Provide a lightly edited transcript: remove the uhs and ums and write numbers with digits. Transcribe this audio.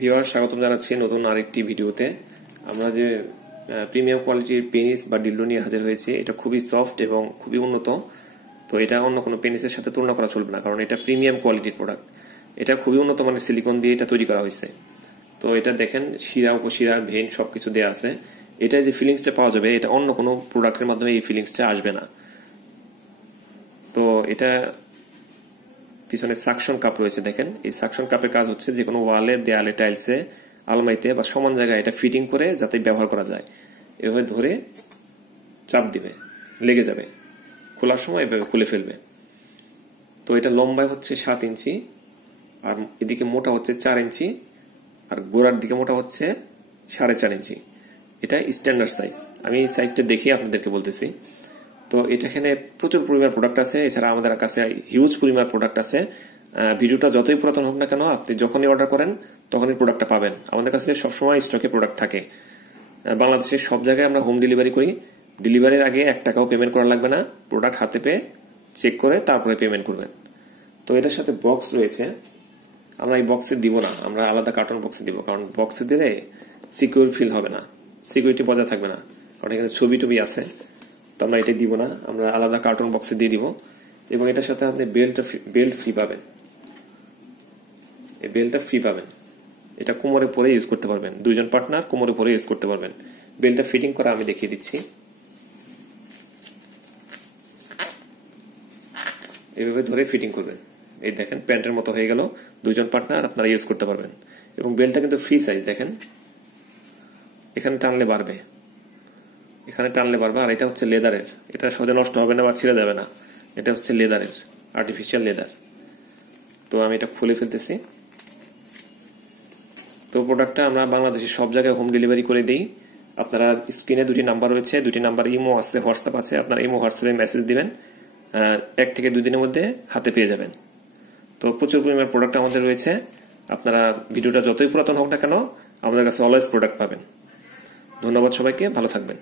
Viewers, স্বাগতম জানাচ্ছি নতুন আরেকটি ভিডিওতে। আমরা যে প্রিমিয়াম কোয়ালিটির পেনিস বা ডিল্ডো নিয়ে হাজির হয়েছি, এটা খুবই সফট এবং খুবই উন্নত। তো এটা অন্য কোনো পেনিসের সাথে তুলনা করা চলবে না, কারণ এটা প্রিমিয়াম কোয়ালিটির প্রোডাক্ট। এটা খুবই উন্নত মানের সিলিকন দিয়ে এটা তৈরি করা হয়েছে। তো এটা দেখেন, শিরা উপশিরা ভেন সবকিছু দেওয়া আছে। এটা যে ফিলিংসটা পাওয়া যাবে, এটা অন্য কোনো প্রোডাক্টের মাধ্যমে এই ফিলিংসটা আসবে না। তো এটা পিছনে সাকশন কাপ রয়েছে, দেখেন এই সাকশন কাপের কাজ হচ্ছে যে কোনো ওয়ালে, দেয়ালে, টাইলসে, আলমারিতে বা সমান জায়গায় এটা ফিটিং করে যাতে ব্যবহার করা যায়। এভাবে ধরে চাপ দিবে, লেগে যাবে, খোলার সময় এভাবে খুলে ফেলবে। তো এটা লম্বায় হচ্ছে 7 ইঞ্চি, আর এদিকে মোটা হচ্ছে 4 ইঞ্চি, আর গোড়ার দিকে মোটা হচ্ছে 4.5 ইঞ্চি। এটা স্ট্যান্ডার্ড সাইজ। আমি এই সাইজটা দেখে আপনাদেরকে বলতেছি। তো এখানে প্রচুর পরিমাণ প্রোডাক্ট আছে, এছাড়া আমাদের কাছে হিউজ পরিমাণ প্রোডাক্ট আছে। ভিডিওটা যতই পুরাতন হোক না কেন, আপনি যখনই অর্ডার করেন তখনই প্রোডাক্টটা পাবেন। আমাদের কাছে সবসময় স্টকে প্রোডাক্ট থাকে। বাংলাদেশের সব জায়গায় আমরা হোম ডেলিভারি করি। ডেলিভারির আগে 1 টাকাও পেমেন্ট করা লাগবে না। প্রোডাক্ট হাতে পেয়ে চেক করে তারপরে পেমেন্ট করবেন। তো এটার সাথে বক্স রয়েছে। আমরা এই বক্সে দিব না, আমরা আলাদা কার্টন বক্সে দিব, কারণ বক্সে দিলে সিকিউর ফিল হবে না, সিকিউরিটি বজায় থাকবে না, কারণ এখানে ছবি টবি আছে। তো আমরা এটা দিব না, আমরা আলাদা কার্টন বক্সে দিয়ে দিব। এবং এটার সাথে আপনি বেল্ট ফ্রি পাবেন। এই বেল্টটা ফ্রি পাবেন। এটা কোমরে পরে ইউজ করতে পারবেন, 2 জন পার্টনার কোমরে পরে ইউজ করতে পারবেন। বেল্টটা ফিটিং করা আমি দেখিয়ে দিচ্ছি। এইভাবে ধরে ফিটিং করবেন। এই দেখেন, প্যান্টের মতো হয়ে গেল। 2 জন পার্টনার আপনারা ইউজ করতে পারবেন। এবং বেল্টটা কিন্তু ফ্রি সাইজ, দেখেন এখানে টানলে বাড়বে, এখানে টানলে বাড়বে। আর এটা হচ্ছে লেদারের, এটা সহজে নষ্ট হবে না বা ছিঁড়ে যাবে না। এটা হচ্ছে লেদারের, আর্টিফিশিয়াল লেদার। তো আমি এটা খুলে ফেলতেছি। তো প্রোডাক্টটা আমরা বাংলাদেশের সব জায়গায় হোম ডেলিভারি করে দিই। আপনারা স্ক্রিনে 2টি নাম্বার রয়েছে, 2টি নাম্বার ইমো আছে, হোয়াটসঅ্যাপ আছে। আপনারা ইমো হোয়াটসঅ্যাপে মেসেজ দিবেন, 1 থেকে 2 দিনের মধ্যে হাতে পেয়ে যাবেন। তো প্রচুর পরিমাণ প্রোডাক্ট আমাদের রয়েছে। আপনারা ভিডিওটা যতই পুরাতন হোক না কেন, আমাদের কাছে অলওয়েজ প্রোডাক্ট পাবেন। ধন্যবাদ সবাইকে, ভালো থাকবেন।